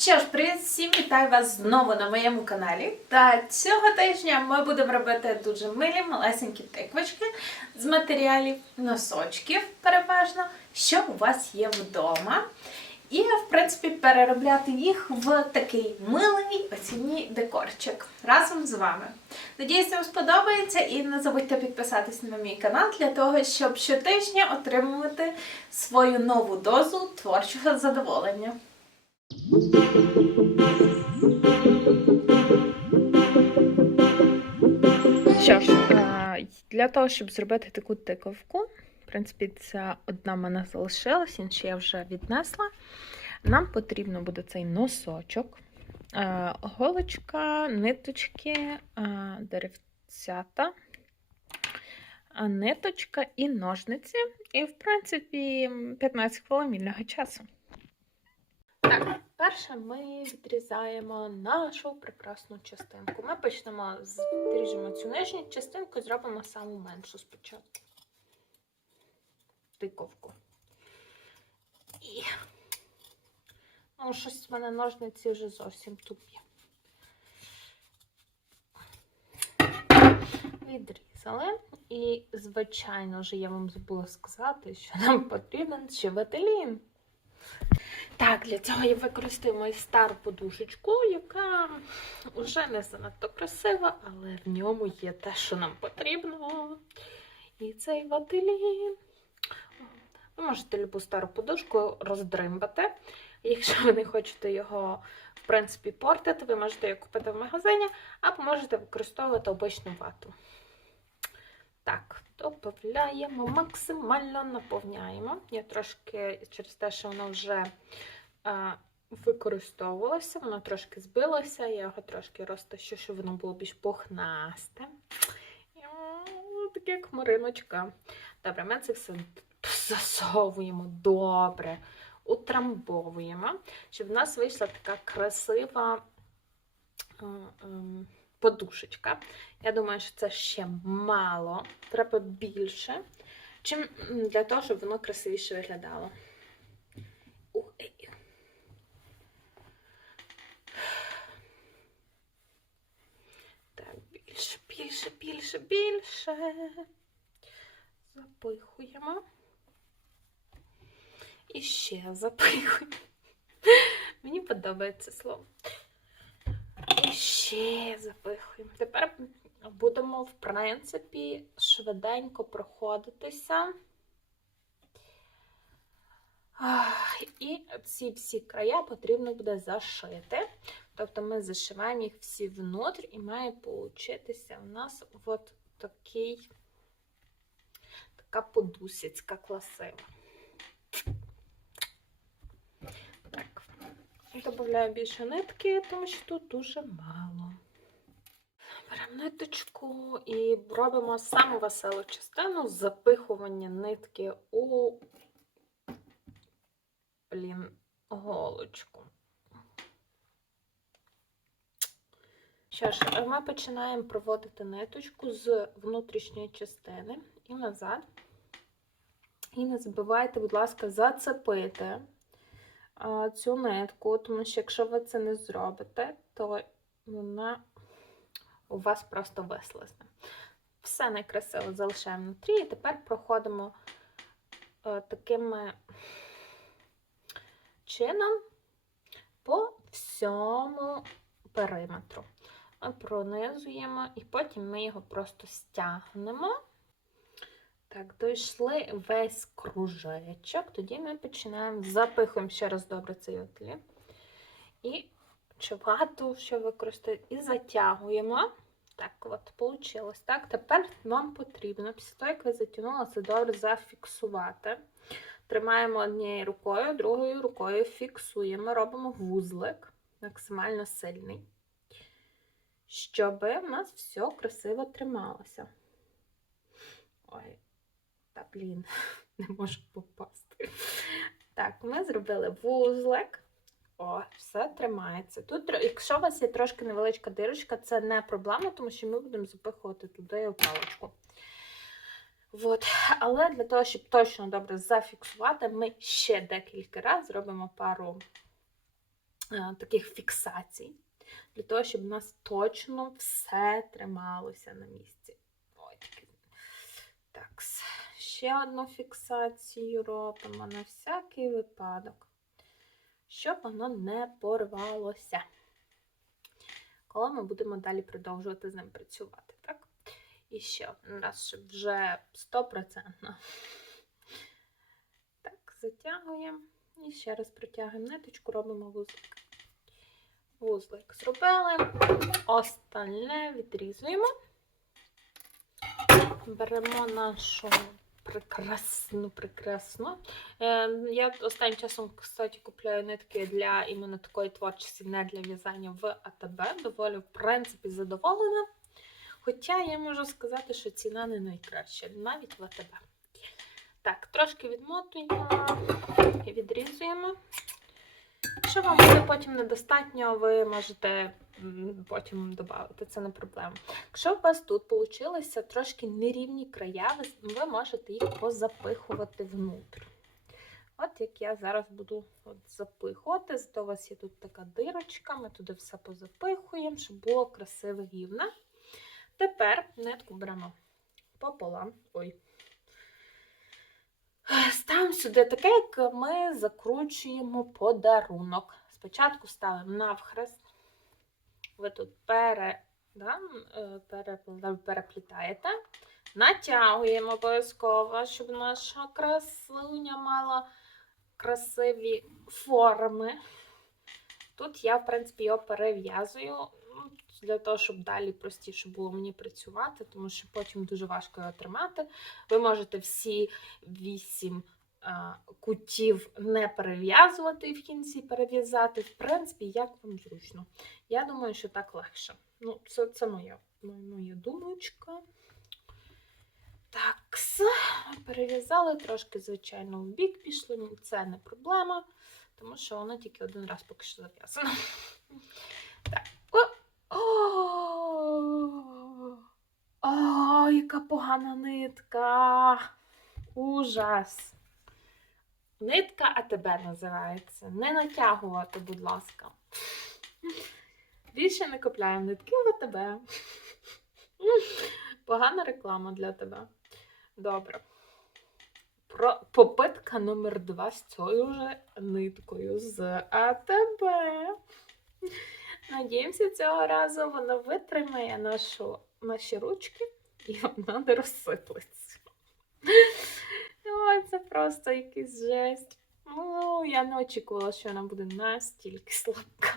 Що ж, привіт всім, вітаю вас знову на моєму каналі. Та цього тижня ми будемо робити дуже милі малесенькі тиквочки з матеріалів носочків, переважно, що у вас є вдома. І, в принципі, переробляти їх в такий милий осінній декорчик разом з вами. Надіюсь, вам сподобається і не забудьте підписатись на мій канал для того, щоб щотижня отримувати свою нову дозу творчого задоволення. Що ж, е, для того, щоб зробити таку тиковку, в принципі, ця одна в мене залишилась, іншу я вже віднесла. Нам потрібно буде цей носочок, е, голочка, ниточки, е, деревцята, ниточка і ножниці. І, в принципі, 15 хвилин вільного часу. Так, перше ми відрізаємо нашу прекрасну частинку. Ми почнемо з відріжемо цю нижню частинку і зробимо саму меншу спочатку. Тиковку. І ну, щось в мене ножниці вже зовсім тупі. Відрізали. І, звичайно ж, я вам забула сказати, що нам потрібен ще вателін. Так, для цього я використаю мою стару подушечку, яка вже не занадто красива, але в ньому є те, що нам потрібно. І цей вателін. Ви можете любу стару подушку роздримбати. Якщо ви не хочете його, в принципі, портити, ви можете її купити в магазині, або можете використовувати обичну вату. Так, додаємо, максимально наповняємо. Я трошки через те, що воно вже а, використовувалося, воно трошки збилося, я його трошки розтащу, щоб воно було більш пухнасте. Таке як хмариночка. Добре, ми це все засовуємо добре, утрамбовуємо, щоб в нас вийшла така красива. Подушечка. Я думаю, що це ще мало. Треба більше, чим для того, щоб воно красивіше виглядало. Так, більше, більше, більше, більше. Запихуємо. І ще запихуємо. Мені подобається слово. Ще запихуємо. Тепер будемо, в принципі, швиденько проходитися. І ці всі края потрібно буде зашити. Тобто ми зашиваємо їх всі внутрь, і має получитися у нас от такий, така подусяцька красива. Так. Добавляю більше нитки, тому що тут дуже мало. Ниточку і робимо саму веселу частину запихування нитки у блін, голочку. Що ж, ми починаємо проводити ниточку з внутрішньої частини і назад. І не забувайте, будь ласка, зацепити цю нитку, тому що якщо ви це не зробите, то вона у вас просто вислизне. Все найкрасиво залишаємо внутрі, і тепер проходимо е, таким чином по всьому периметру. Пронизуємо, і потім ми його просто стягнемо. Так, дійшли весь кружечок. Тоді ми починаємо запихуємо ще раз добре цей отлі. І чувату, що використовуємо, і затягуємо. Так, от, вийшло. Так, тепер вам потрібно, після того, як ви затягнули, це добре зафіксувати. Тримаємо однією рукою, другою рукою фіксуємо, робимо вузлик, максимально сильний, щоб у нас все красиво трималося. Ой, та, блін, не можу попасти. Так, ми зробили вузлик. О, все тримається. Тут, якщо у вас є трошки невеличка дирочка, це не проблема, тому що ми будемо запихувати туди паличку. От. Але для того, щоб точно добре зафіксувати, ми ще декілька разів зробимо пару е, таких фіксацій, для того, щоб у нас точно все трималося на місці. Так, ще одну фіксацію робимо на всякий випадок, щоб воно не порвалося. Коли ми будемо далі продовжувати з ним працювати, так? І ще раз, щоб вже 100%. Так, затягуємо і ще раз протягуємо ниточку, робимо вузлик. Вузлик зробили. Остальне відрізуємо. Беремо нашу прекрасну, прекрасно. Е, я останнім часом, кстати, купляю нитки для іменно такої творчості, не для в'язання в АТБ. Доволі, в принципі, задоволена. Хоча я можу сказати, що ціна не найкраща, навіть в АТБ. Так, трошки відмотуємо і відрізуємо. Якщо вам буде потім недостатньо, ви можете потім додати, це не проблема. Якщо у вас тут вийшли трошки нерівні края, ви, ви можете їх позапихувати внутрь. От як я зараз буду от запихувати, зато у вас є тут така дирочка, ми туди все позапихуємо, щоб було красиво рівно. Тепер нитку беремо пополам. Ой. Ставимо сюди таке, як ми закручуємо подарунок. Спочатку ставимо навхрест. Ви тут пере, да, е, пере, переплітаєте. Натягуємо обов'язково, щоб наша красуня мала красиві форми. Тут я, в принципі, його перев'язую для того, щоб далі простіше було мені працювати, тому що потім дуже важко його тримати. Ви можете всі вісім кутів не перев'язувати і в кінці перев'язати. В принципі, як вам зручно. Я думаю, що так легше. Ну, це, це моя, моя думочка. Так, перев'язали трошки, звичайно, в бік пішли. Це не проблема, тому що воно тільки один раз поки що зав'язано. Так. О! О! О, яка погана нитка. Ужас. Нитка АТБ називається. Не натягувати, будь ласка. Більше не купляємо нитки в АТБ. Погана реклама для тебе. Добре. Про попитка номер два з цією вже ниткою з АТБ. Надіємося, цього разу вона витримає нашу, наші ручки і вона не розсиплеться. Ой, це просто якийсь жесть. Ну, я не очікувала, що вона буде настільки слабка.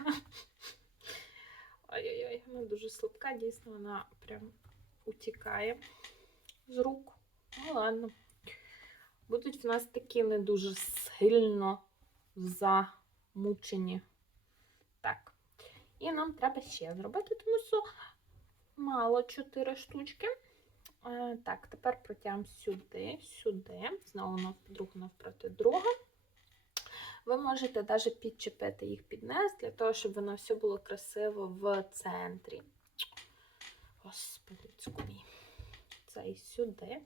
Ой-ой-ой, вона дуже слабка, дійсно, вона прям утікає з рук. Ну, ладно. Будуть в нас такі не дуже сильно замучені. Так. І нам треба ще зробити, тому що мало 4 штучки. Е, так, тепер протягнемо сюди, сюди, знову нав- другу навпроти друга. Ви можете навіть підчепити їх під низ, для того, щоб воно все було красиво в центрі. Господи, мій. Це і сюди.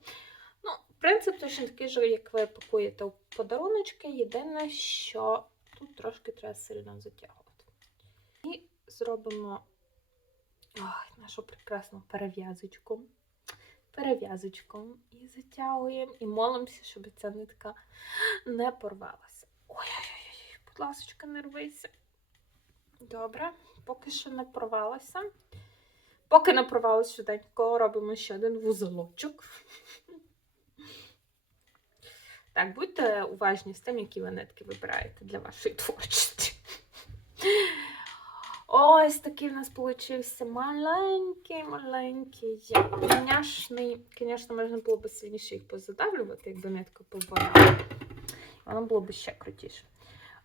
Ну, принцип точно такий же, як ви пакуєте в подаруночки. Єдине, що тут трошки треба сильно затягувати. І зробимо ой, нашу прекрасну перев'язочку. Перев'язочку. І затягуємо, і молимося, щоб ця нитка не порвалася. Ой-ой-ой, будь ласка, не рвися. Добре, поки що не порвалася. Поки не порвалася швиденько, робимо ще один вузолочок. Так, будьте уважні з тим, які ви нитки вибираєте для вашої творчості. Ось такий в нас получився маленький, маленький, няшний. Звісно, можна було б сильніше їх позадавлювати, якби нитка позволяла. Воно було б ще крутіше.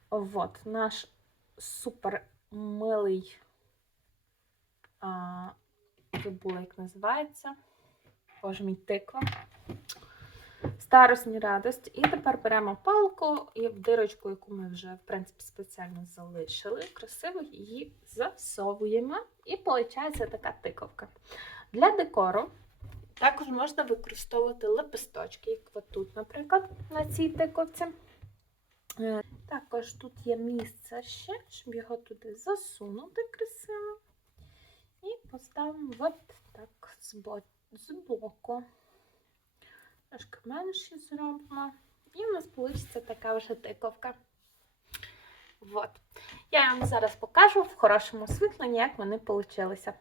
От, наш супер милий. Забула, як називається. Боже мій тиква. Старосні радость. І тепер беремо палку і в дирочку, яку ми вже, в принципі, спеціально залишили, красиво її засовуємо. І виходить така тиковка. Для декору також можна використовувати лепесточки, як от тут, наприклад, на цій тиковці. Е, Також тут є місце ще, щоб його туди засунути красиво. І поставимо от так збоку. Трошки менше зробимо. І в нас вийде така вже тиковка. От. Я вам зараз покажу в хорошому освітленні, як вони получилися.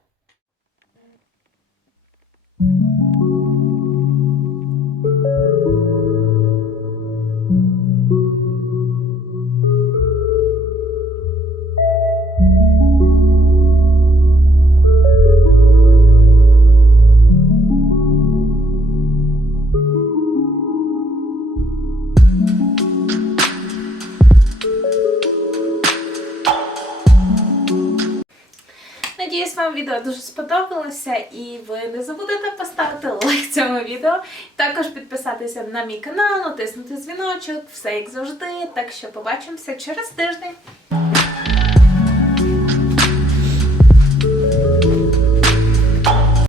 Надіюсь, вам відео дуже сподобалося і ви не забудете поставити лайк цьому відео. Також підписатися на мій канал, натиснути дзвіночок, все як завжди. Так що побачимося через тиждень.